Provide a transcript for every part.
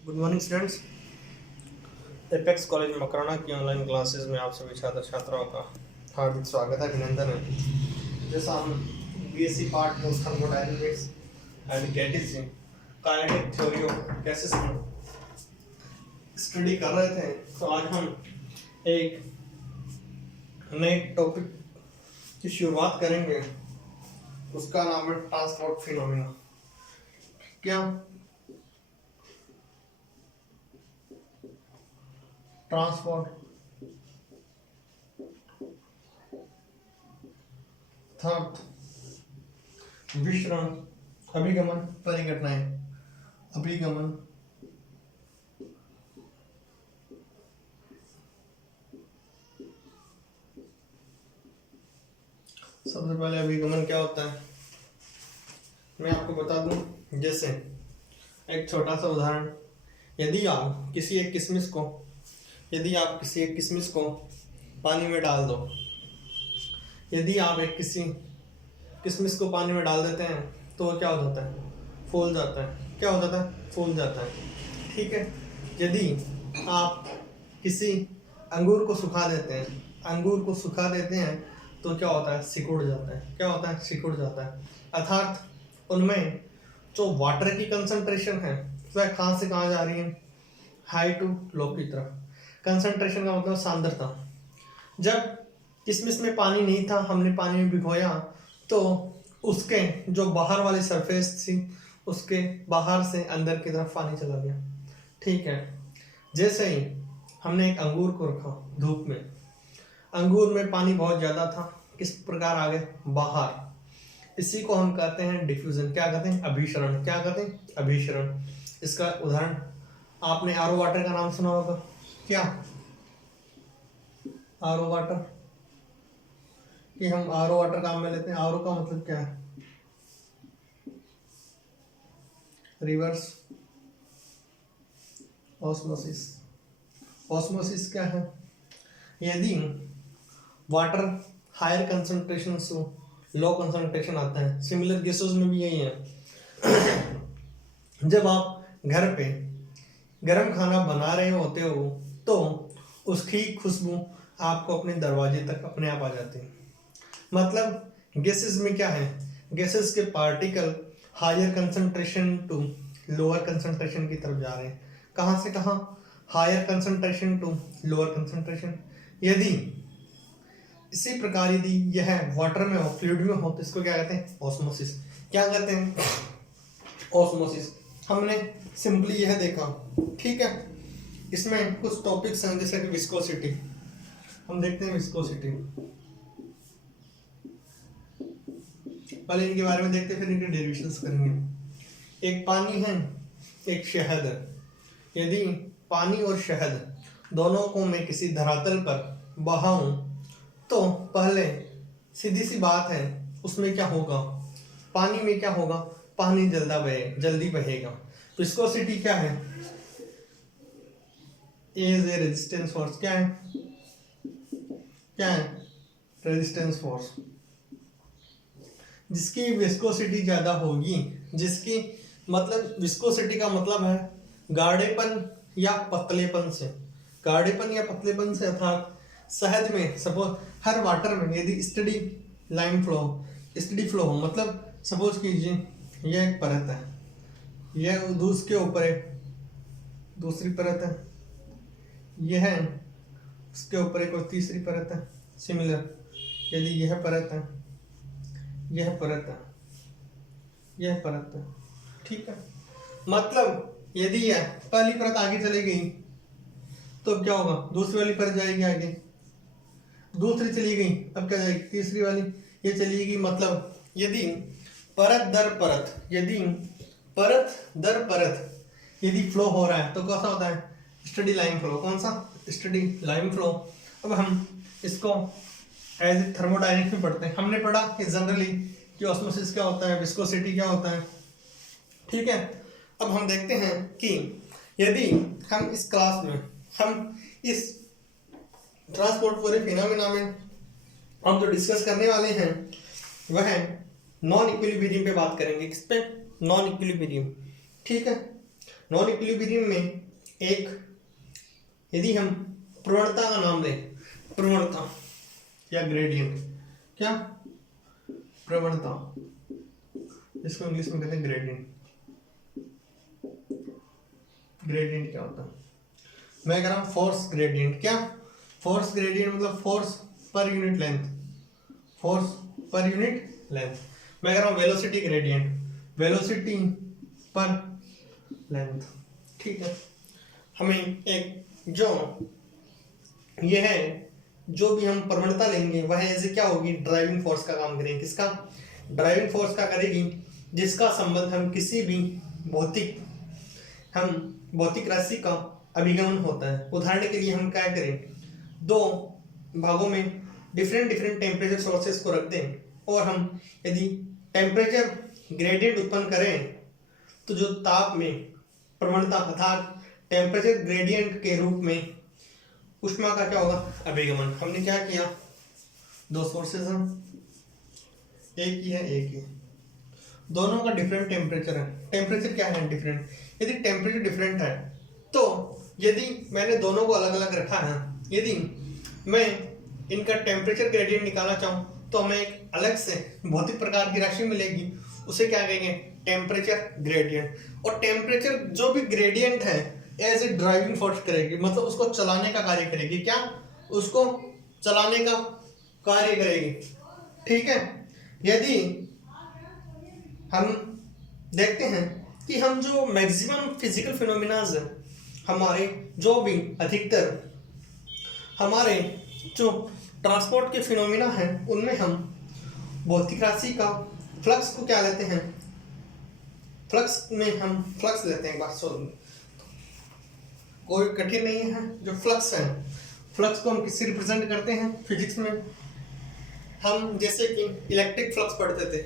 Good morning students. Apex college Makrana की online classes में आप सभी छात्र छात्राओं का हार्दिक स्वागत है, अभिनंदन है। जैसा हम बीएससी पार्ट में thermodynamics and catalysis kinetic theory of gases में स्टडी कर रहे थे, तो आज हम एक नए टॉपिक की शुरुआत करेंगे। उसका नाम है ट्रांसपोर्ट फिनोमेना। क्या ट्रांसपोर्ट अर्थात विचरण, अभिगमन, परिघटनाएं। अभिगमन, सबसे पहले अभिगमन क्या होता है मैं आपको बता दूं। जैसे एक छोटा सा उदाहरण, यदि आप किसी एक किशमिश को पानी में डाल दो, यदि आप एक किसी किशमिश को पानी में डाल देते हैं तो वो क्या हो जाता है? फूल जाता है। क्या हो जाता है? फूल जाता है। ठीक है। यदि आप किसी अंगूर को सुखा देते हैं तो क्या होता है? सिकुड़ जाता है। क्या होता है? सिकुड़ जाता है। अर्थात उनमें जो वाटर की कंसंट्रेशन है वह कहाँ से कहाँ जा रही है? हाई टू लो की तरफ। कंसंट्रेशन का मतलब सांद्रता। जब किशमिश में पानी नहीं था, हमने पानी में भिगोया, तो उसके जो बाहर वाली सरफेस थी उसके बाहर से अंदर की तरफ पानी चला गया। ठीक है। जैसे ही हमने एक अंगूर को रखा धूप में, अंगूर में पानी बहुत ज़्यादा था, किस प्रकार आ गए? बाहर। इसी को हम कहते हैं डिफ्यूजन। क्या कहते हैं? अभिसरण। क्या कहते हैं? अभिसरण। इसका उदाहरण आपने आरओ वाटर का नाम सुना होगा। क्या आरओ वाटर कि हम आरओ वाटर काम में लेते हैं। आरओ का मतलब क्या है? Reverse osmosis. ऑस्मोसिस क्या है? यदि वाटर हायर कंसंट्रेशन से लो कंसंट्रेशन आता है, सिमिलर गैसेस में भी यही है। जब आप घर पे गरम खाना बना रहे होते हो तो उसकी खुशबू आपको अपने दरवाजे तक अपने आप आ जाती है। मतलब गैसेस में क्या है? गैसेस के particle higher concentration to lower concentration की तरफ जा रहे हैं। कहाँ से कहाँ? Higher concentration to lower concentration. यदि इसी प्रकार यदि यह वाटर में हो, फ्लूइड में हो, तो इसको क्या कहते हैं? ऑस्मोसिस। क्या कहते हैं? ऑस्मोसिस। हमने सिंपली यह देखा। ठीक है। इसमें कुछ टॉपिक्स हैं जैसे कि विस्कोसिटी। हम देखते हैं विस्कोसिटी, पहले इनके बारे में देखते हैं, फिर इनके डेरिवेशंस करेंगे। एक पानी है, एक शहद है। यदि पानी और शहद दोनों को मैं किसी धरातल पर बहाऊं तो पहले सीधी सी बात है, उसमें क्या होगा? पानी में क्या होगा? पानी जल्दी बहेगा। विस्कोसिटी क्या है? Is a resistance force. क्या है? क्या है? Resistance force. जिसकी विस्कोसिटी ज्यादा होगी, जिसकी मतलब विस्कोसिटी का मतलब है गाढ़ेपन या पतलेपन से। गाढ़ेपन या पतलेपन से अर्थात शहद में सपोज हर वाटर में यदि स्टडी फ्लो हो, मतलब सपोज कीजिए यह एक परत है, यह उसके ऊपर एक दूसरी परत है, यह उसके ऊपर एक और तीसरी परत है। सिमिलर यदि यह परत है, यह परत है, यह परत है। ठीक है। मतलब यदि यह पहली परत आगे चली गई तो क्या होगा? दूसरी वाली परत जाएगी आगे, दूसरी चली गई, अब क्या जाएगी? तीसरी वाली ये चली गई। मतलब यदि परत दर परत यदि फ्लो हो रहा है तो कैसा होता है? Study line flow. कौन सा? Study line flow. अब हम इसको एज थर्मोडायनेमिक्स में पढ़ते हैं। हमने पढ़ा कि जनरली कि ऑस्मोसिस क्या होता है, विस्कोसिटी क्या होता है। ठीक है। अब हम देखते हैं कि यदि हम इस क्लास में हम इस ट्रांसपोर्ट फिनोमेना में हम जो डिस्कस करने वाले हैं वह नॉन इक्विलिब्रियम पे बात करेंगे। किस पे? Non equilibrium. ठीक है। नॉन इक्विलिब्रियम में एक, यदि हम प्रवणता का नाम लें, प्रवणता या ग्रेडियंट, क्या प्रवणता, इसको इंग्लिश में कहते हैं ग्रेडियंट। ग्रेडियंट क्या होता है? मैं कह रहा हूं फोर्स ग्रेडियंट। क्या फोर्स ग्रेडियंट मतलब force per unit length, force per unit length. मैं कह रहा हूं वेलोसिटी ग्रेडियंट, वेलोसिटी पर लेंथ। ठीक है, हमें एक जो ये है, जो भी हम प्रवणता लेंगे वह ऐसे क्या होगी, ड्राइविंग फोर्स का काम करेगी। किसका? ड्राइविंग फोर्स का करेगी, जिसका संबंध हम किसी भी भौतिक राशि का अभिगमन होता है। उदाहरण के लिए हम क्या करें, दो भागों में डिफरेंट टेम्परेचर सोर्सेस को रख दें और हम यदि टेम्परेचर ग्रेडियंट उत्पन्न करें तो जो ताप में प्रवणता अर्थात टेम्परेचर ग्रेडियंट के रूप में ऊष्मा का क्या होगा, अभिगमन। हमने क्या किया, दो सोर्सेस हैं, एक ही है एक ही, दोनों का डिफरेंट टेम्परेचर है। टेम्परेचर क्या है, डिफरेंट। यदि टेम्परेचर डिफरेंट है तो यदि मैंने दोनों को अलग अलग रखा है, यदि मैं इनका टेम्परेचर ग्रेडियंट निकालना चाहूँ तो हमें एक अलग से भौतिक प्रकार की राशि मिलेगी, उसे क्या कहेंगे, टेम्परेचर ग्रेडियंट। और टेम्परेचर जो भी ग्रेडियंट है एज ए ड्राइविंग फोर्स करेगी, मतलब उसको चलाने का कार्य करेगी। क्या? उसको चलाने का कार्य करेगी। ठीक है, यदि हम देखते हैं कि हम जो मैक्सिमम फिजिकल फिनोमिनाज है, हमारे जो भी अधिकतर हमारे जो ट्रांसपोर्ट के फिनोमिना हैं, उनमें हम भौतिक राशि का फ्लक्स को क्या लेते हैं, फ्लक्स में हम फ्लक्स लेते हैं। एक बात सुन, कोई कठिन नहीं है। जो फ्लक्स है, फ्लक्स को हम किससे रिप्रेजेंट करते हैं फिजिक्स में? हम जैसे कि इलेक्ट्रिक फ्लक्स पढ़ते थे,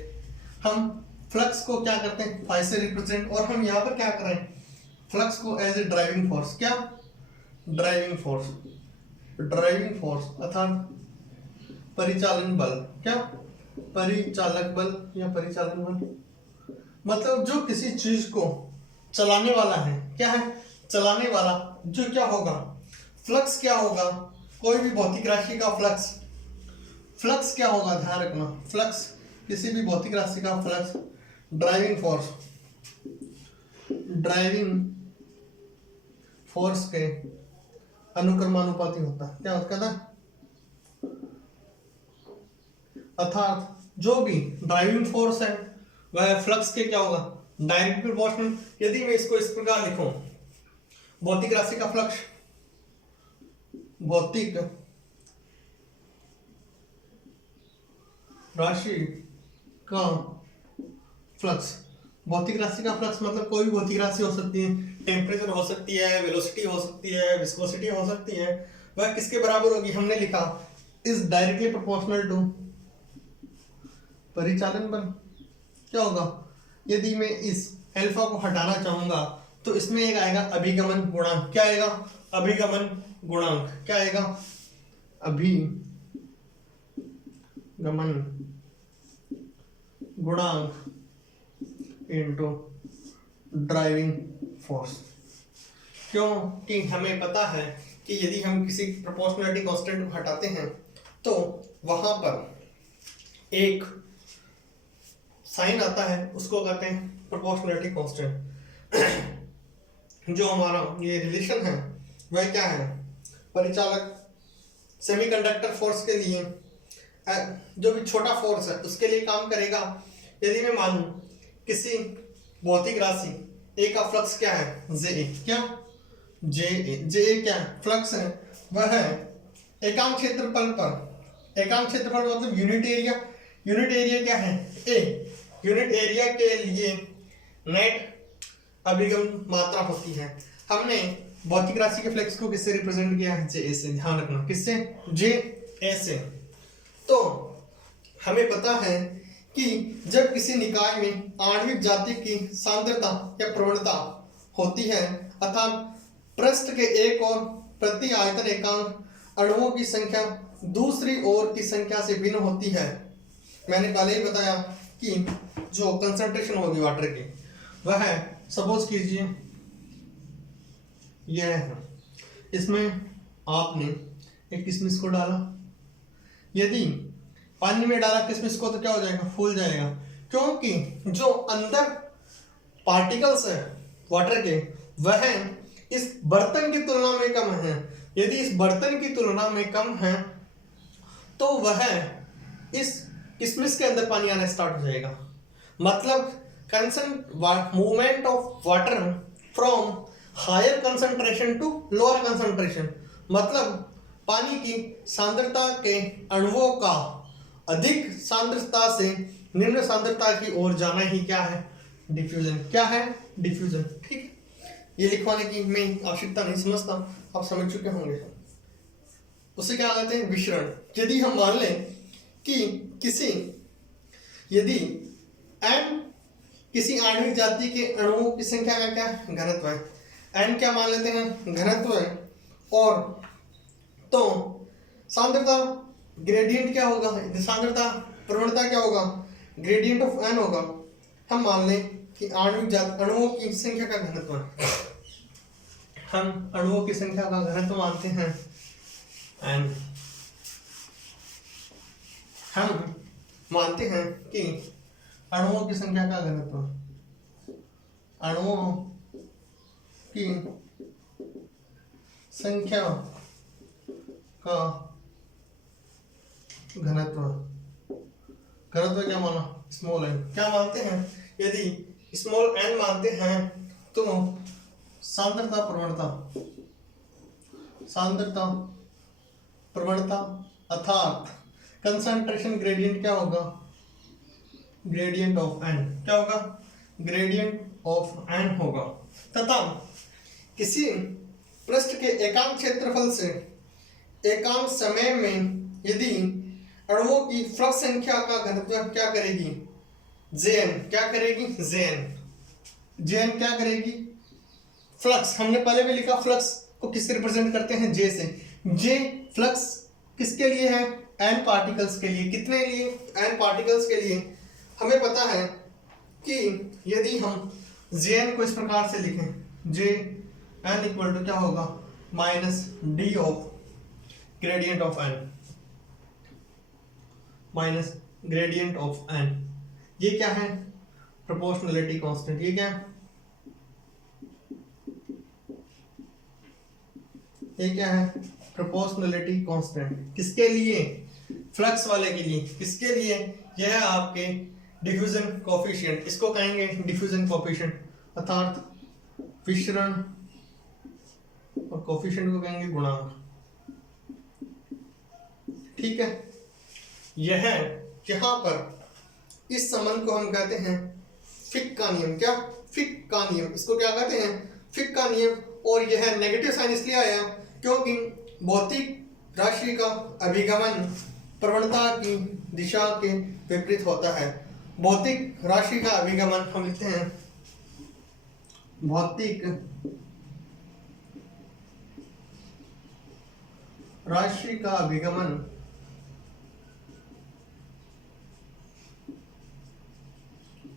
हम फ्लक्स को क्या करते हैं, फाई से रिप्रेजेंट। और हम यहाँ पर क्या करें, फ्लक्स को एज ए ड्राइविंग फोर्स, क्या ड्राइविंग फोर्स, ड्राइविंग फोर्स अर्थात परिचालन बल। क्या? परिचालक बल या परिचालन बल, मतलब जो किसी चीज को चलाने वाला है। क्या है? चलाने वाला। जो क्या होगा, फ्लक्स क्या होगा, कोई भी भौतिक राशि का फ्लक्स, फ्लक्स क्या होगा, ध्यान रखना, फ्लक्स किसी भी भौतिक राशि का flux driving force, driving force के अनुक्रमानुपाती होता है। क्या होता था? अर्थात जो भी ड्राइविंग फोर्स है वह फ्लक्स के क्या होगा, डायरेक्ट प्रोपोर्शनल। यदि मैं इसको इस प्रकार लिखूं, भौतिक राशि का फ्लक्स, भौतिक राशि का फ्लक्स, भौतिक राशि का फ्लक्स मतलब कोई भी भौतिक राशि हो सकती है, टेम्परेचर हो सकती है, वेलोसिटी हो सकती है, विस्कोसिटी हो सकती है। वह किसके बराबर होगी? हमने लिखा इज डायरेक्टली प्रोपोर्शनल टू परिचालन बल। क्या होगा, यदि मैं इस अल्फा को हटाना चाहूंगा तो इसमें एक आएगा अभिगमन गुणांक। क्या आएगा? अभिगमन गुणांक। क्या आएगा? अभिगमन गुणांक इनटू ड्राइविंग फोर्स। क्योंकि हमें पता है कि यदि हम किसी प्रोपोर्शनलिटी कांस्टेंट को हटाते हैं तो वहां पर एक साइन आता है, उसको कहते हैं प्रोपोर्शनलिटी कांस्टेंट। जो हमारा ये रिलेशन है वह क्या है, परिचालक सेमीकंडक्टर फोर्स के लिए जो भी छोटा फोर्स है उसके लिए काम करेगा। यदि मैं मानूं किसी भौतिक राशि ए का फ्लक्स क्या है, जे ए। क्या? जे ए क्या है, फ्लक्स है, वह है एकांक क्षेत्रफल पर, एकांक क्षेत्रफल मतलब यूनिट एरिया। यूनिट एरिया क्या है, ए। यूनिट एरिया के लिए नेट अभिगम मात्रा होती है। हमने भौतिक राशि के फ्लक्स को किससे रिप्रेजेंट किया है, जे ए से। ध्यान रखना, किससे, जे ए से। तो हमें पता है कि जब किसी निकाय में आणविक जाति की सांद्रता या प्रवणता होती है अर्थात पृष्ठ के एक और प्रति आयतन एकांक अणुओं की संख्या दूसरी ओर की संख्या से भिन्न होती है। मैंने पहले ही बताया कि जो कंसंट्रेशन होगी वाटर की वह है, सपोज कीजिए यह है, इसमें आपने एक किशमिश को डाला, यदि पानी में डाला किशमिश को तो क्या हो जाएगा, फूल जाएगा, क्योंकि जो अंदर पार्टिकल्स है वाटर के वह इस बर्तन की तुलना में कम है। यदि इस बर्तन की तुलना में कम है तो वह इस किशमिश के अंदर पानी आना स्टार्ट हो जाएगा। मतलब movement of water from higher concentration to lower concentration, मतलब पानी की सांद्रता के अणुओं का अधिक सांद्रता से निम्न सांद्रता की ओर जाना ही क्या है, डिफ्यूजन। क्या है, डिफ्यूजन। ठीक है, ये लिखवाने की मैं आवश्यकता नहीं समझता, आप समझ चुके होंगे। उसे क्या कहते हैं, विशरण। यदि हम मान लें कि यदि n किसी आणविक जाति के अणुओं की संख्या का क्या घनत्व है, n क्या मान लेते हैं, घनत्व है, और तो सांद्रता ग्रेडियंट क्या होगा, सांद्रता प्रवणता क्या होगा, ग्रेडियंट ऑफ n होगा। हम मान लें कि आणविक अणुओं की संख्या का घनत्व है, हम अणुओं की संख्या का घनत्व मानते हैं n। हम मानते हैं कि अणुओं की संख्या का घनत्व, अणुओं की संख्या का घनत्व, घनत्व क्या माना, स्मॉल n। क्या मानते हैं, यदि स्मॉल n मानते हैं तो सांद्रता प्रवणता अर्थात कंसंट्रेशन ग्रेडियंट क्या होगा, ग्रेडियंट ऑफ n। क्या होगा, ग्रेडियंट ऑफ n होगा। तथा किसी पृष्ठ के एकांक क्षेत्रफल से एकांक समय में यदि अणुओं की फ्लक्स संख्या का घनत्व क्या करेगी, Jn। क्या करेगी, Jn क्या करेगी, फ्लक्स। हमने पहले भी लिखा फ्लक्स को किससे रिप्रेजेंट करते हैं, J से। J फ्लक्स किसके लिए है, n पार्टिकल्स के लिए। कितने लिए, n पार्टिकल्स के लिए। हमें पता है कि यदि हम Jn को इस प्रकार से लिखें, Jn इक्वल टू क्या होगा, minus D of gradient of n, minus gradient of n। ये क्या है, प्रोपोर्शनलिटी कांस्टेंट। ये क्या है, ये क्या है, प्रोपोर्शनलिटी कांस्टेंट। किसके लिए, फ्लक्स वाले के लिए। किसके लिए, यह है आपके डिफ्यूजन कोफिशिएंट। इसको कहेंगे डिफ्यूजन कोफिशिएंट, अर्थात विशरण, और कोफिशिएंट को कहेंगे गुणांक। ठीक है, यह यहां पर इस संबंध को हम कहते हैं फिक का नियम। क्या, फिक का नियम। इसको क्या कहते हैं, फिक का नियम। और यह नेगेटिव साइन इसलिए आया क्योंकि भौतिक राशि का अभिगमन प्रवणता की दिशा के विपरीत होता है। भौतिक राशि का अभिगमन हम लिखते हैं, भौतिक राशि का अभिगमन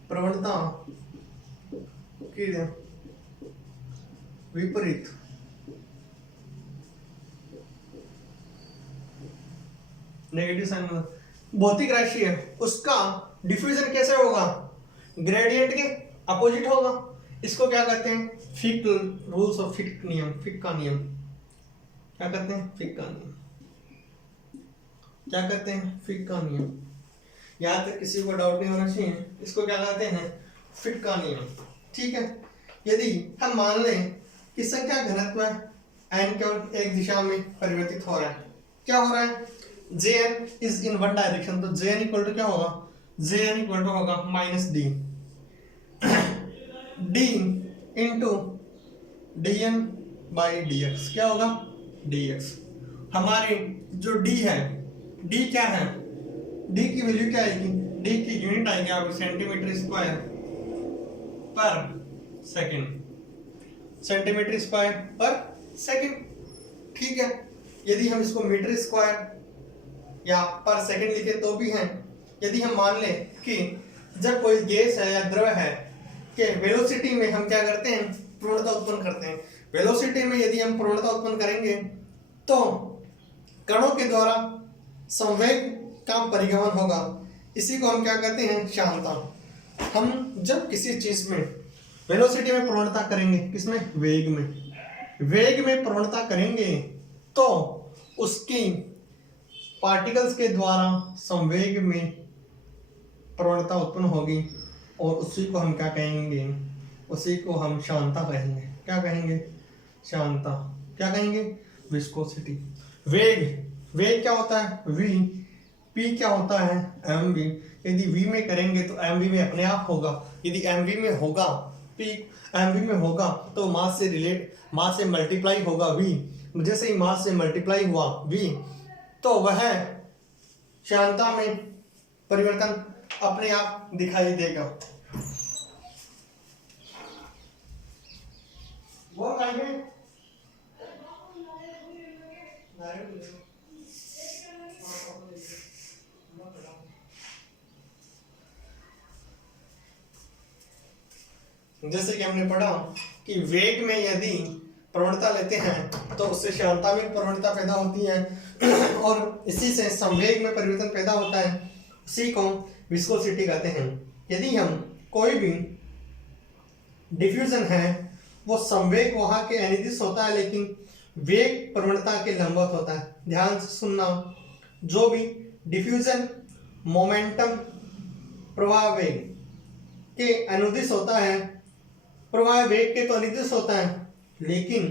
प्रवणता की विपरीत नेगेटिव साइन। भौतिक राशि है, उसका डिफ्यूजन कैसे होगा, ग्रेडियंट के अपोजिट होगा। इसको क्या कहते हैं, फिक रूल्स ऑफ फिक नियम। फिक का नियम क्या कहते हैं, फिक का नियम। क्या कहते हैं, फिक का नियम। यहाँ तक किसी को डाउट नहीं होना चाहिए। इसको क्या कहते हैं, फिक का नियम। ठीक है, यदि हम मान लें कि संख्या घनत्व n केवल एक दिशा में परिवर्तित हो रहा है। क्या हो रहा है, Jn is in one direction, तो Jn इक्वल टू क्या होगा, Jn इक्वल टू होगा minus D, d into dn by dx। क्या होगा, dx। हमारे जो d है, d क्या है, d की वैल्यू क्या आएगी, d की यूनिट आएगी आपको सेंटीमीटर स्क्वायर पर सेकंड, सेंटीमीटर स्क्वायर पर सेकंड। ठीक है, यदि हम इसको मीटर स्क्वायर या पर सेकंड लिखे तो भी है। यदि हम मान लें कि जब कोई गैस है या द्रव है के वेलोसिटी में हम क्या करते हैं, प्रवणता उत्पन्न करते हैं। वेलोसिटी में यदि हम प्रवणता उत्पन्न करेंगे तो कणों के द्वारा संवेग का परिगमन होगा, इसी को हम क्या कहते हैं, श्यानता। हम जब किसी चीज में वेलोसिटी में प्रवणता करेंगे, किसमें, वेग में प्रवणता करेंगे तो उसकी पार्टिकल्स के द्वारा संवेग में प्रवणता उत्पन्न होगी और उसी को हम क्या कहेंगे, उसी को हम श्यानता कहेंगे। क्या कहेंगे, श्यानता। क्या कहेंगे, विस्कोसिटी। वेग क्या होता है, v। p क्या होता है, mv। यदि v में करेंगे तो mv में अपने आप होगा। यदि mv में होगा, p mv में होगा तो मास से मल्टीप्लाई होगा v। जैसे ही मास से मल्टीप्लाई हुआ v तो वह श्यानता में परिवर्तन अपने आप दिखाई देगा। वो जैसे कि हमने पढ़ा कि वेग में यदि प्रवणता लेते हैं तो उससे श्यानता में प्रवणता पैदा होती है और इसी से संवेग में परिवर्तन पैदा होता है, उसी को विस्कोसिटी कहते हैं। यदि हम कोई भी डिफ्यूजन है वो संवेग वहां के अनिदिश होता है लेकिन वेग प्रवणता के लंबवत होता है। ध्यान से सुनना, जो भी डिफ्यूजन मोमेंटम प्रवाह वेग के अनुदिश होता है, प्रवाह वेग के तो अनुदिश होता है लेकिन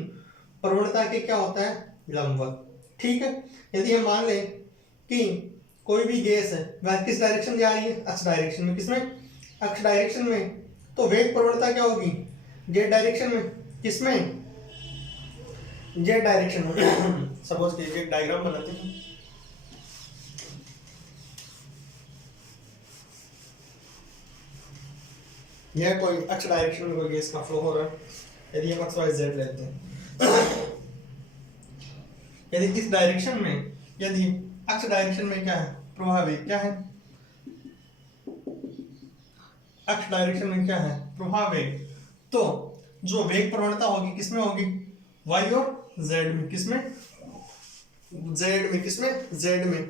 प्रवणता के क्या होता है, लंबवत। ठीक है, यदि हम मान लें कि कोई भी गैस है वह किस डायरेक्शन में जा रही है, एक्स डायरेक्शन में। किसमें, एक्स डायरेक्शन में, तो वेग प्रवणता क्या होगी, जेड डायरेक्शन में। किसमें, जेड डायरेक्शन में। सपोज कि एक डायग्राम बनाते हैं। यह कोई एक्स डायरेक्शन में कोई गैस का फ्लो हो रहा है। यदि हम एक्स वाई जेड लेते हैं, यदि इस डायरेक्शन में, यदि एक्स डायरेक्शन में क्या है, प्रवाह वेग क्या है, एक्स डायरेक्शन में क्या है, प्रवाह वेग, तो जो वेग प्रवणता होगी किसमें होगी, वाई और जेड में। किसमें, जेड में। किसमें, जेड में।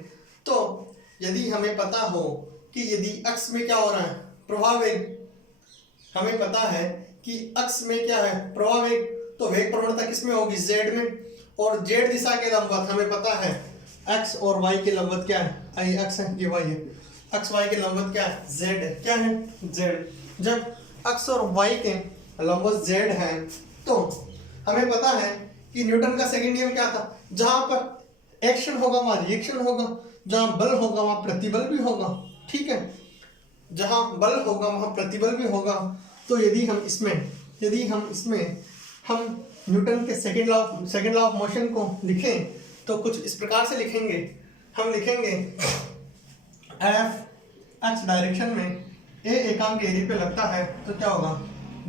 तो यदि हमें पता हो कि यदि एक्स में क्या हो रहा है, प्रवाह वेग, हमें पता है कि एक्स में क्या है, प्रवाह वेग, तो वेग प्रवणता किसमें होगी, जेड में। और जेड दिशा के लंबवत हमें पता है एक्स और वाई के लंबवत क्या है, ये एक्स है, ये वाई है। एक्स वाई के लंबवत क्या है, जेड है। क्या है, जेड। जब एक्स और वाई के लंबवत जेड है तो हमें पता है कि न्यूटन का सेकंड नियम क्या था, जहां पर एक्शन होगा वहां रिएक्शन होगा, जहां बल होगा वहां प्रतिबल भी होगा। ठीक है, जहां बल होगा वहां प्रतिबल भी होगा। तो यदि हम इसमें हम न्यूटन के सेकंड लॉ ऑफ मोशन को लिखें तो कुछ इस प्रकार से लिखेंगे। हम लिखेंगे एफ एक्स डायरेक्शन में ए एकांक एरिया पे लगता है तो क्या होगा,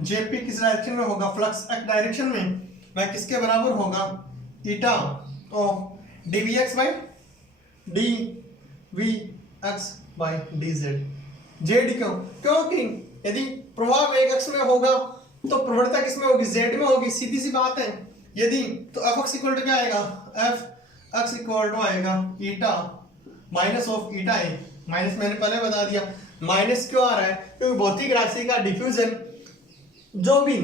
जेपी किस डायरेक्शन में होगा, फ्लक्स एक्स डायरेक्शन में, वह किसके बराबर होगा, eta of d v x by d v x by d z. Z क्यों, क्योंकि यदि प्रवाह वेग एक्स में होगा तो प्रवणता किसमें होगी, जेड में होगी। सीधी सी बात है। यदि तो एफ एक्स इक्वल टू क्या आएगा, एफ एक्स इक्वल टू आएगा eta minus of eta A. Minus मैंने पहले बता दिया, माइनस क्यों आ रहा है, क्योंकि भौतिक राशि का डिफ्यूजन जो भी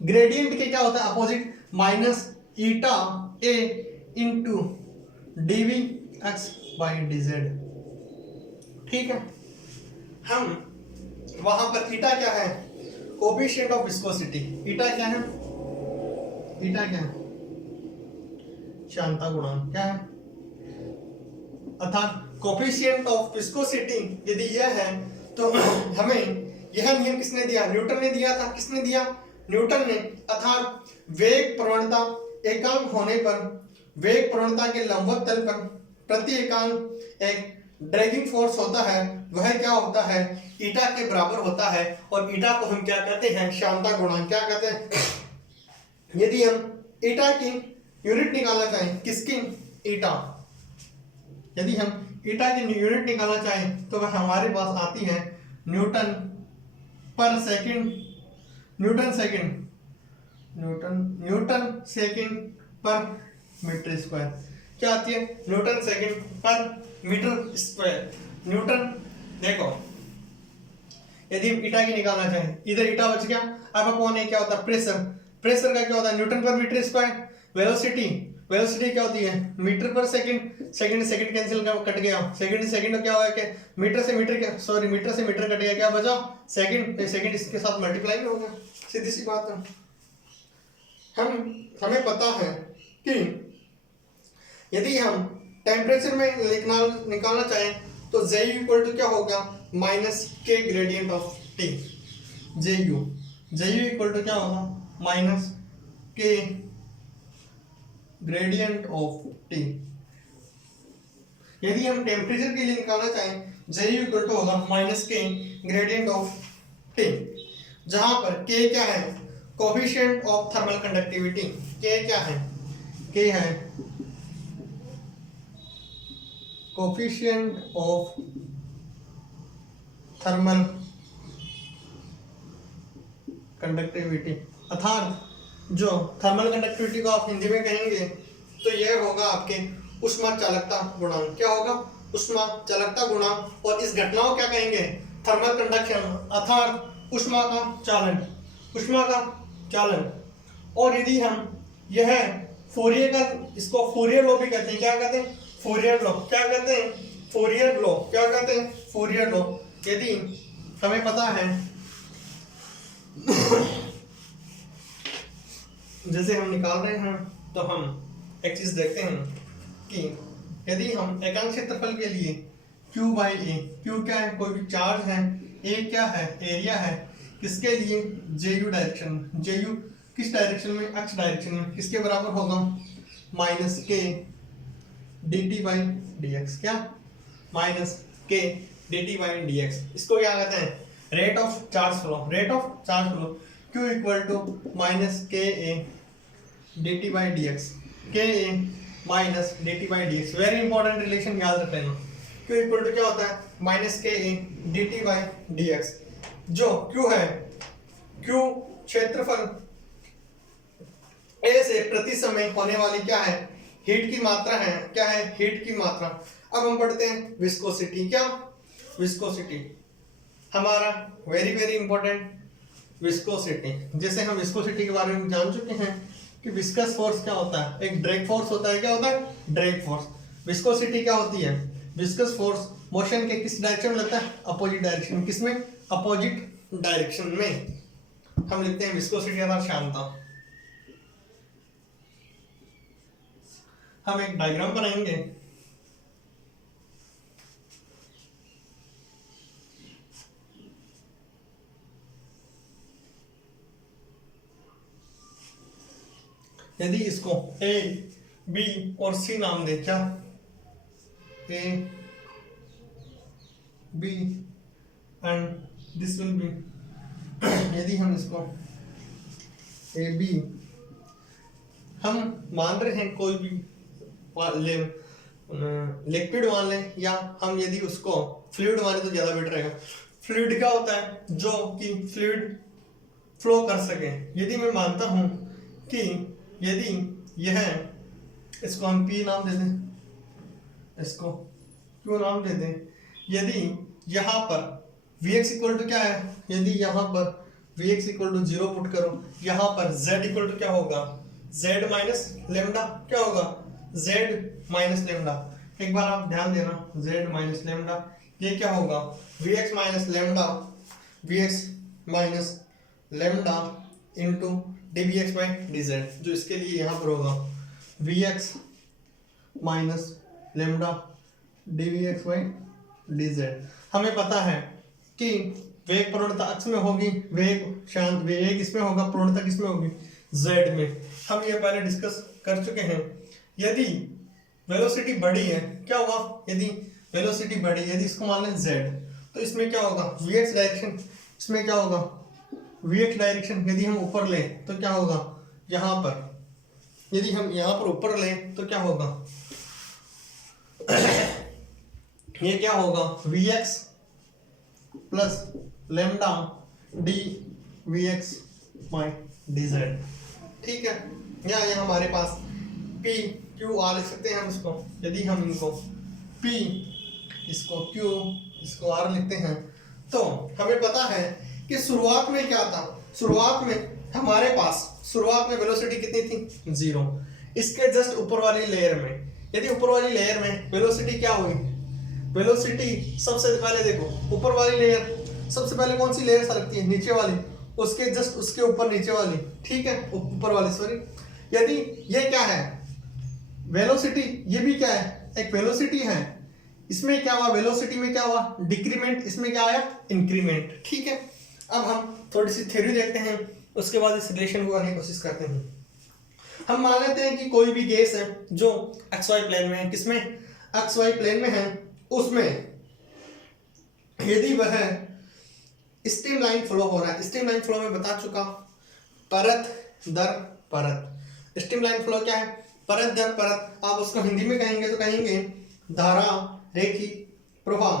ग्रेडियंट के क्या होता है, opposite, minus eta a into d v x by d z. ठीक है, हम वहां पर ईटा क्या है, कोफिशिएंट ऑफ विस्कोसिटी। ईटा क्या है, ईटा क्या है, श्यानता गुणांक क्या है, अर्थात कोफिशिएंट ऑफ विस्कोसिटी यदि यह है तो हमें यह नियम किसने दिया, न्यूटन ने दिया था। किसने दिया, न्यूटन ने। अर्थात वेग प्रवणता एकांक होने पर, वेग प्रवणता के लंबवत तल पर प्रति एकांक एक ड्रैगिंग फोर्स होता है, वह क्या होता है, ईटा के बराबर होता है। और ईटा को हम क्या कहते हैं, श्यानता गुणांक। क्या कहते हैं, यदि हम ईटा की यूनिट निकालना चाहें, किसकी, ईटा, यदि हम ईटा की यूनिट निकालना चाहें तो वह हमारे पास आती है न्यूटन पर second, Newton second Newton second पर मीटर स्क्वायर। क्या आती है? न्यूटन सेकंड पर मीटर स्क्वायर। न्यूटन, देखो यदि ईटा की निकालना चाहे, इधर ईटा बच गया, अब अपॉन ए क्या होता है? प्रेशर। प्रेशर का क्या होता है? न्यूटन पर मीटर स्क्वायर। वेलोसिटी, वेलोसिटी क्या होती है? मीटर पर second. Second second cancel cut गया, सेकंड सेकंड क्या हुआ कि मीटर से मीटर, क्या सॉरी मीटर से मीटर कट गया, क्या बचा? सेकंड। सेकंड इसके साथ मल्टीप्लाई में होगा, सीधी सी बात है। हमें पता है कि यदि हम टेम्परेचर में निकालना चाहें तो Ju इक्वल टू क्या होगा? माइनस के gradient of t. Ju equal to क्या होगा? माइनस के ग्रेडियंट ऑफ टी। यदि हम टेम्परेचर के लिए निकालना चाहें, Ju इक्वल टू होगा माइनस के ग्रेडियंट ऑफ टी, जहां पर के क्या है? Coefficient of thermal conductivity. के क्या है? के है कोफिशिएंट ऑफ थर्मल कंडक्टिविटी, अर्थात जो थर्मल कंडक्टिविटी को आप हिंदी में कहेंगे तो यह होगा आपके ऊष्मा चालकता गुणांक। क्या होगा? ऊष्मा चालकता गुणांक। और इस घटना को क्या कहेंगे? थर्मल कंडक्शन, अर्थात ऊष्मा का चालन। ऊष्मा का चालन। और यदि हम यह फोरियर का, इसको फोरियर लॉ भी कहते हैं। क्या कहते हैं? Fourier law. क्या कहते हैं? Fourier law. क्या कहते हैं? Fourier law. यदि हमें पता है जैसे हम निकाल रहे हैं तो हम एक चीज देखते हैं कि यदि हम एकांक क्षेत्रफल के लिए Q बाई ए, Q क्या है? कोई भी चार्ज है, A क्या है? एरिया है। किसके लिए? Ju direction. Ju किस डायरेक्शन में? एक्स डायरेक्शन में। किसके बराबर होगा? Minus K dt by d x. क्या? Minus K dt by d x. इसको क्या कहते हैं? Rate of charge flow. Rate of charge flow Q equal to minus K A dt by d x. K A minus dt by d x. Very important relation, याद रख लेना। Q equal to क्या होता है? Minus K A dt by d x. जो Q है, Q क्षेत्रफल A से प्रति समय होने वाली क्या है? हीट की मात्रा है। क्या है? हीट की मात्रा। अब हम पढ़ते हैं विस्कोसिटी। क्या? विस्कोसिटी हमारा वेरी वेरी इंपॉर्टेंट। विस्कोसिटी, जैसे हम विस्कोसिटी के बारे में जान चुके हैं कि विस्कस फोर्स क्या होता है? एक ड्रैग फोर्स होता है। क्या होता है? Drag force. विस्कोसिटी क्या होती है? विस्कस फोर्स मोशन के किस डायरेक्शन में लगता है? अपोजिट डायरेक्शन में। किसमें? अपोजिट डायरेक्शन में हम लिखते हैं विस्कोसिटी अर्थात श्यानता। हम एक डायग्राम बनाएंगे। यदि इसको A, B और C नाम दे। क्या? A, B and this will be, यदि हम इसको A, B, हम मान रहे हैं कोई भी लिक्विड मान लें, या हम यदि उसको फ्लूइड माने तो ज्यादा बेटर रहेगा। फ्लूइड क्या होता है? जो कि फ्लूइड फ्लो कर सके। यदि मैं मानता हूं कि यदि यह, इसको हम P नाम दे दें, इसको Q नाम दे दें। यदि यहाँ पर Vx इक्वल टू क्या है? यदि यहाँ पर Vx इक्वल टू 0 पुट करो, यहाँ पर Z इक्वल टू क्या होगा? Z minus lambda. क्या होगा? Z minus lambda. एक बार आप ध्यान देना, Z माइनस लेमडा, ये क्या होगा? Vx minus lambda, Vx minus lambda into dvx by dz, जो इसके लिए यहाँ पर होगा Vx minus lambda dvx by dz। हमें पता है कि वेग प्रवणता अक्ष में होगी, वेग शांत वेग इसमें होगा, प्रवणता किसमें होगी? z में। हम ये पहले डिस्कस कर चुके हैं। यदि वेलोसिटी बड़ी है, क्या होगा? यदि वेलोसिटी बड़ी, यदि इसको मान लें z, तो इसमें क्या होगा? Vx direction. इसमें क्या होगा? Vx direction. यदि हम ऊपर लें तो क्या होगा? यहाँ पर, यदि हम यहाँ पर ऊपर लें तो क्या होगा? ये क्या होगा? Vx plus lambda d Vx by dz। ठीक है, या हमारे पास पी क्यू आर लिख सकते हैं हम इसको। यदि हम इनको पी, इसको क्यू, इसको आर लिखते हैं तो हमें पता है कि शुरुआत में क्या था। शुरुआत में हमारे पास शुरुआत में वेलोसिटी कितनी थी, 0। इसके जस्ट ऊपर वाली लेयर में, यदि ऊपर वाली लेयर में वेलोसिटी क्या हुई, वेलोसिटी सबसे पहले देखो ऊपर वाली लेयर, सबसे पहले कौन सी लेयर लगती है, नीचे वाली, उसके जस्ट उसके ऊपर नीचे वाली, ठीक है, ऊपर वाली सॉरी। यदि ये क्या है वेलोसिटी, ये भी क्या है, एक वेलोसिटी है, इसमें क्या हुआ, वेलोसिटी में क्या हुआ, डिक्रीमेंट, इसमें क्या आया, इंक्रीमेंट, ठीक है। अब हम थोड़ी सी थ्योरी देखते हैं, उसके बाद इस रिलेशन को करने की कोशिश करते हैं। हम मान लेते हैं कि कोई भी गैस है जो XY प्लेन में है, किसमें, XY प्लेन में है, उसमें यदि वह स्ट्रीमलाइन फ्लो हो रहा है, स्ट्रीमलाइन फ्लो में बता चुका, परत दर परत। स्ट्रीमलाइन फ्लो क्या है, परत दर परत। आप उसको हिंदी में कहेंगे तो कहेंगे धारा रेखिक प्रवाह।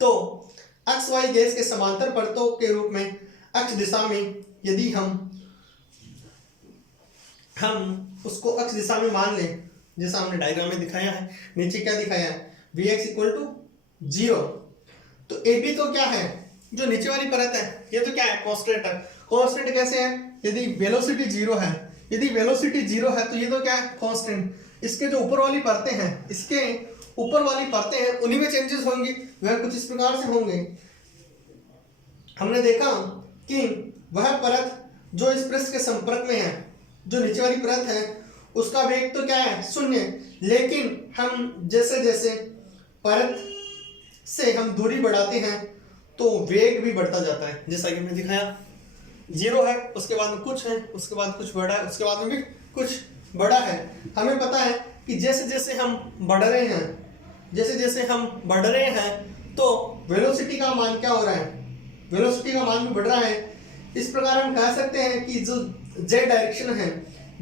तो XY गैस के समांतर परतों के रूप में अक्ष दिशा में यदि हम उसको अक्ष दिशा में मान लें, जैसा हमने डायग्राम में दिखाया है, नीचे क्या दिखाया है, Vx इक्वल टू 0। तो AB तो क्या है, जो नीचे वाली परत है, ये तो क्या है, कांस्टेंट है। कांस्टेंट कैसे है, यदि वेलोसिटी 0 है, यदि वेलोसिटी 0 है तो ये तो क्या है, कांस्टेंट। इसके जो ऊपर वाली परतें हैं, इसके ऊपर वाली परतें हैं, उन्हीं में चेंजेस होंगी, वह कुछ इस प्रकार से होंगे। हमने देखा कि वह परत जो इस पृष्ठ के संपर्क में है, जो नीचे वाली परत है, उसका वेग तो क्या है, 0। लेकिन हम जैसे जैसे परत से हम दूरी बढ़ाते हैं तो वेग भी बढ़ता जाता है, जैसा कि हमने दिखाया। 0 है, उसके बाद में कुछ है, उसके बाद कुछ बड़ा है, उसके बाद में भी कुछ बड़ा है। हमें पता है कि जैसे जैसे हम बढ़ रहे हैं, जैसे जैसे हम बढ़ रहे हैं तो वेलोसिटी का मान क्या हो रहा है, वेलोसिटी का मान भी बढ़ रहा है। इस प्रकार हम कह सकते हैं कि जो z डायरेक्शन है,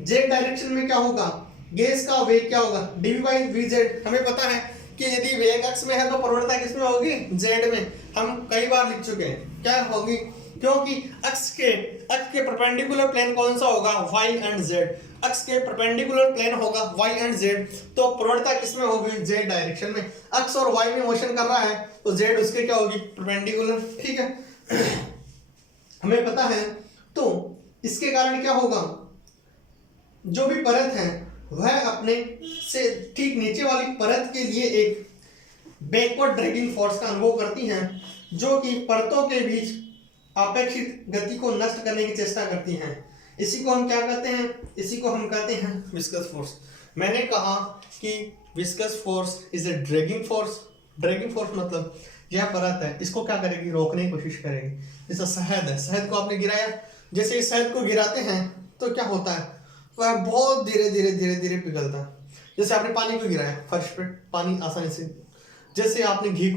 z डायरेक्शन में क्या होगा, गैस का वेग क्या होगा, dv/vz। हमें पता है कि यदि वेग x में है तो प्रवणता किस में होगी, z में। हम कई बार लिख चुके हैं, क्या होगी, क्योंकि अक्ष के परपेंडिकुलर प्लेन कौन सा होगा, y एंड z। अक्ष के परपेंडिकुलर प्लेन होगा y एंड z, तो प्रवणता किस में होगी, z डायरेक्शन में। अक्ष और y में मोशन कर रहा है तो z उसके क्या होगी, परपेंडिकुलर, ठीक है। हमें पता है, तो इसके कारण क्या होगा, जो भी परत है वह अपने से ठीक नीचे वाली परत के लिए एक बैकवर्ड ड्रैगिंग फोर्स का अनुभव करती हैं, जो कि परतों के बीच अपेक्षित गति को नष्ट करने की चेष्टा करती हैं। इसी को हम क्या कहते हैं, इसी को हम कहते हैं विस्कस फोर्स। मैंने कहा कि viscous force is a dragging force. Dragging force मतलब यह परत है, इसको क्या करेगी, रोकने की कोशिश करेगी। जैसा शहद है, शहद को आपने गिराया, जैसे इस शहद को गिराते हैं तो क्या होता है, वह बहुत धीरे धीरे धीरे धीरे पिघलता है। जैसे आपने पानी को गिराया फर्श पे, पानी आसानी से, जैसे आपने घी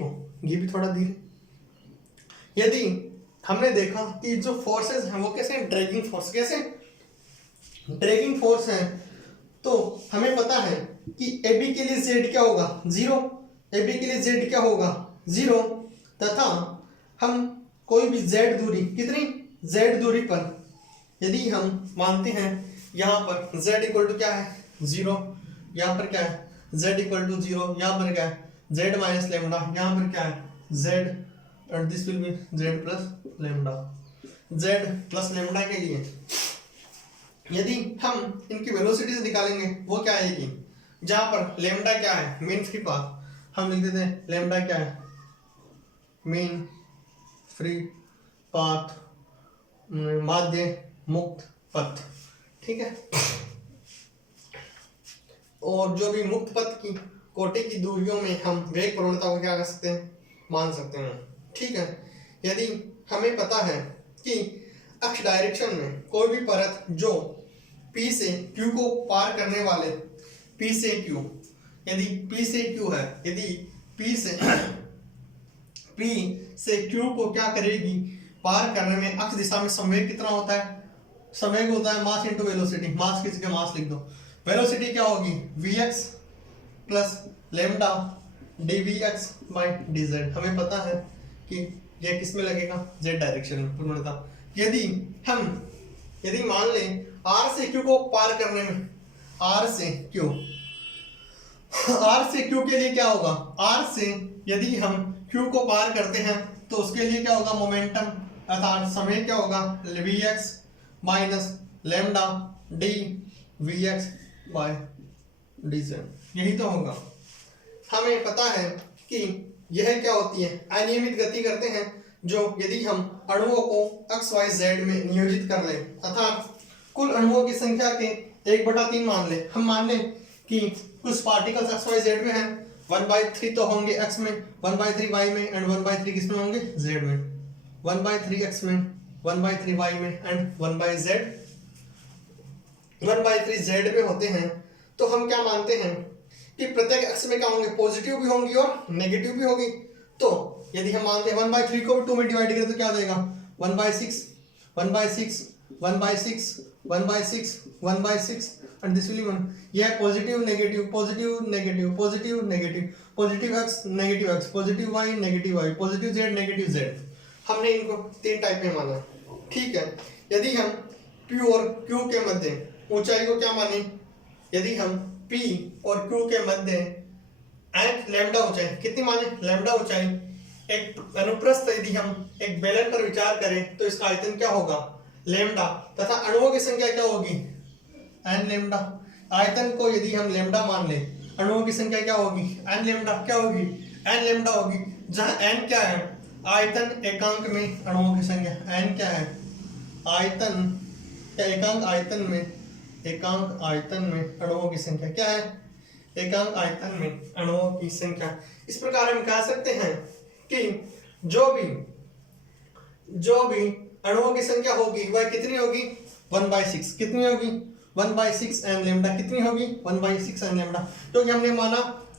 भी थोड़ा धीरे। यदि हमने देखा कि जो फोर्सेस हैं वो कैसे, ड्रैगिंग फोर्स, कैसे ड्रैगिंग फोर्स है, तो हमें पता है कि AB के लिए Z क्या होगा, 0। AB के लिए Z क्या होगा, 0। तथा हम कोई भी Z दूरी, कितनी, Z दूरी पर यदि हम मानते हैं यहाँ पर Z इक्वल टू क्या है, 0, यहाँ पर क्या है, Z इक्वल टू 0, यहाँ पर क्या है, Z माइनस लेमडा, यहाँ पर क्या है, Z, and this will be Z plus lambda. Z plus lambda के लिए यदि हम इनकी वेलोसिटीज निकालेंगे, वो क्या आएगी, जहाँ पर लेमडा क्या है, मीन फ्री पाथ, हम लिख देते हैं लेमडा क्या है, मीन फ्री पाथ, माध्य मुक्त पथ, ठीक है। और जो भी मुक्त पथ की कोटि की दूरियों में हम वेग प्रवणता को क्या कर सकते हैं, मान सकते हैं, ठीक है। यदि हमें पता है कि अक्ष डायरेक्शन में कोई भी परत जो P से Q को पार करने वाले, P से Q, यदि P से Q है, यदि P से Q को क्या करेगी, पार करने में अक्ष दिशा में संवेग कितना होता है, संवेग होता है मास इंटू वेलोसिटी। मास किसी का मास लिख दो, वेलोसिटी क्या होगी, Vx plus lambda dVx by dz। हमें पता है कि यह किस में लगेगा, Z डायरेक्शन में पूर्णतः। यदि हम यदि मान लें R से Q को पार करने में, R से Q के लिए क्या होगा, R से यदि हम Q को पार करते हैं तो उसके लिए क्या होगा, मोमेंटम अर्थात समय क्या होगा, Vx minus lambda d Vx by dz, यही तो होगा। हमें पता है कि यह क्या होती है, अनियमित गति करते हैं जो यदि हम अणुओं को x y z में नियोजित कर लें, अर्थात कुल अणुओं की संख्या के 1/3 मान लें, हम मान लें कि कुछ पार्टिकल्स x y z में हैं, 1/3 तो होंगे x में, 1/3 y में एंड 1/3 किस में होंगे, z में, 1/3 x में, 1/3 y में एंड 1/3 z में होते हैं। तो हम क्या मानते हैं कि प्रत्येक x में क्या होंगे, पॉजिटिव भी होंगी और नेगेटिव भी होगी। तो यदि हम मानते हैं 1/3 को 2 में डिवाइड करें तो क्या हो जाएगा, 1/6 1/6 1/6 1/6 1/6 एंड दिस विल 1। यह positive negative positive negative positive negative, positive x negative x, positive y negative y, positive z negative z। हमने इनको 3 टाइप में माना, ठीक है। यदि हम P और Q के मध्य ऊंचाई को क्या माने, यदि हम P और Q के मध्य लैम्डा ऊंचाई कितनी माने, लैम्डा ऊंचाई एक अनुप्रस्थ यदि हम एक बेलन पर विचार करें तो इसका आयतन क्या होगा, लैम्डा, तथा अणुओं की संख्या क्या होगी, n लैम्डा। आयतन को यदि हम लैम्डा मान लें, अणुओं की संख्या क्या होगी, n लैम्डा क्या होगी, n लैम्डा होगी, जहां n क्या है, आयतन एकांक में अणुओं की संख्या, n क्या है, आयतन एकांक आयतन में अणुओं की संख्या क्या है, एकांक आयतन में अणुओं की संख्या। इस प्रकार हम कह सकते हैं कि जो भी अणुओं की संख्या होगी वह कितनी होगी, 1/6, कितनी होगी, 1/6 n लैम्डा, कितनी होगी, 1/6 n लैम्डा, क्योंकि हमने माना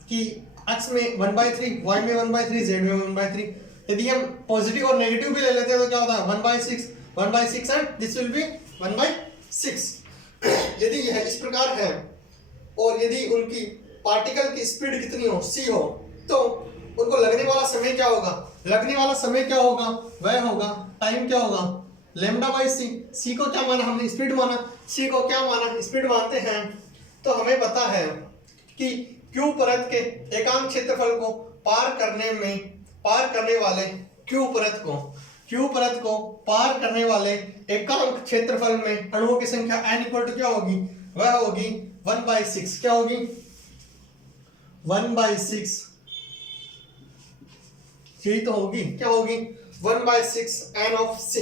कि x में 1/3, y में 1/3, z में 1/3। यदि हम पॉजिटिव और नेगेटिव भी ले लेते हैं तो क्या होता है, 1/6 एंड दिस विल बी 1/6। यदि यह इस प्रकार है और यदि उनकी पार्टिकल की स्पीड कितनी हो, c हो, तो उनको लगने वाला समय क्या होगा, वह होगा टाइम क्या होगा, λ/c। c को क्या माना हमने, स्पीड माना, c को क्या माना, स्पीड मानते हैं। तो हमें पता है कि q परत के एकांक क्षेत्रफल को पार करने वाले q परत को पार करने वाले एकांक क्षेत्रफल में अणुओं की संख्या n इक्वल टू क्या होगी, वह होगी 1/6, क्या होगी, 1/6, यही तो होगी, क्या होगी, 1/6 n ऑफ c।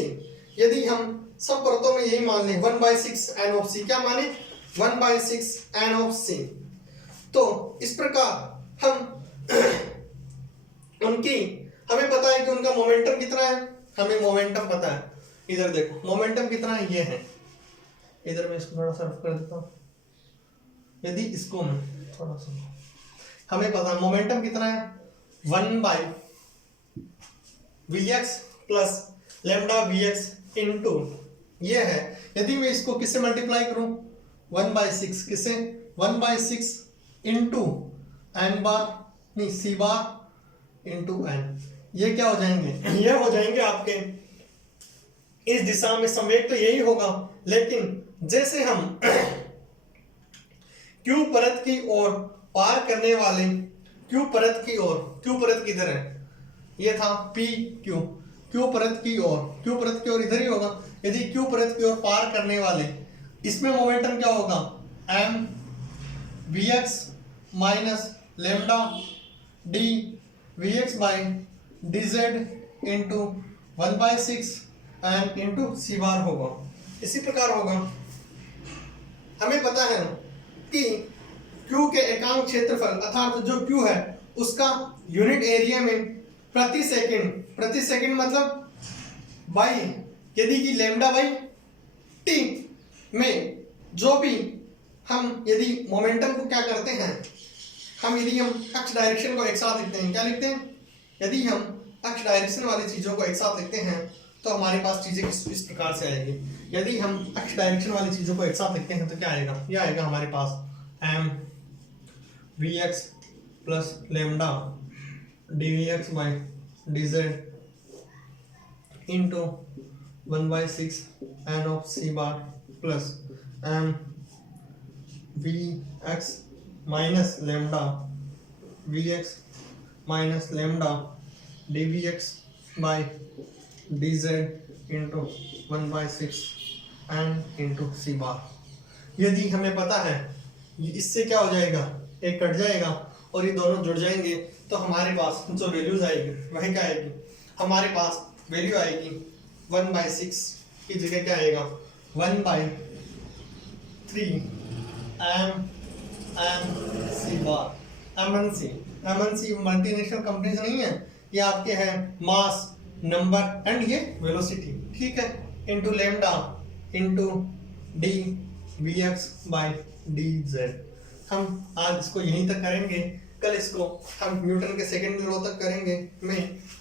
यदि हम सब परतों में यही मान लें 1/6 n ऑफ c, क्या माने, 1/6 n ऑफ c। तो इस प्रकार हमें पता है कि उनका मोमेंटम कितना है, हमें मोमेंटम पता है। इधर देखो मोमेंटम कितना है, ये है, इधर मैं इसको थोड़ा सा रफ कर देता हूँ। यदि इसको मैं थोड़ा सा, हमें पता है मोमेंटम कितना है, 1/vx plus lambda vx into ये है। यदि मैं इसको किससे मल्टीप्लाई करूं, 1/6, किससे, 1/6 इनटू n बार, नहीं c बार इनटू n। ये क्या हो जाएंगे, ये हो जाएंगे आपके इस दिशा में संवेग तो यही होगा, लेकिन जैसे हम Q परत की ओर पार करने वाले Q परत किधर है, ये था PQ, Q परत की ओर इधर ही होगा। यदि Q परत की ओर पार करने वाले, इसमें मोमेंटम क्या होगा, m vx minus lambda d vx by dz into 1/6 and into c बार होगा। इसी प्रकार होगा, हमें पता है कि Q के एकांक क्षेत्रफल अर्थात जो Q है उसका यूनिट एरिया में प्रति सेकंड मतलब बाई, यदि कि लैम्डा बाई t में जो भी हम यदि मोमेंटम को क्या करते हैं, यदि हम x डायरेक्शन को एक साथ लिखते हैं, क्या लिखते हैं, यदि हम x डायरेक्शन वाली चीजों को एक साथ लिखते हैं तो हमारे पास चीजें इस प्रकार से आएगी। यदि हम x डायरेक्शन वाली चीजों को एक साथ लिखते हैं तो क्या आएगा, यह आएगा हमारे पास m vx plus lambda dvx by dz into 1/6 n of c bar plus m vx minus lambda vx minus lambda dvx by dz into 1/6 n into c bar। यदि हमें पता है इससे क्या हो जाएगा, एक कट जाएगा और ये दोनों जुड़ जाएंगे, तो हमारे पास जो वैल्यूज आएगी वह क्या आएगी, हमारे पास वैल्यू आएगी 1/6 की जगह क्या आएगा 1/3 MNC बार। MNC मल्टीनेशनल कंपनीज नहीं है, ये आपके हैं मास, नंबर एंड ये वेलोसिटी, ठीक है, into lambda into d Vx by dz। हम आज इसको यहीं तक करेंगे, कल इसको हम न्यूटन के सेकंड लॉ तक करेंगे। मैं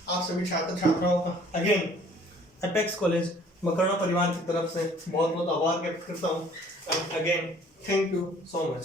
आप सभी छात्र छात्राओं का अगेन अपेक्स कॉलेज मकरना परिवार की तरफ से बहुत बहुत आभार व्यक्त करता हूँ। Again thank you so much.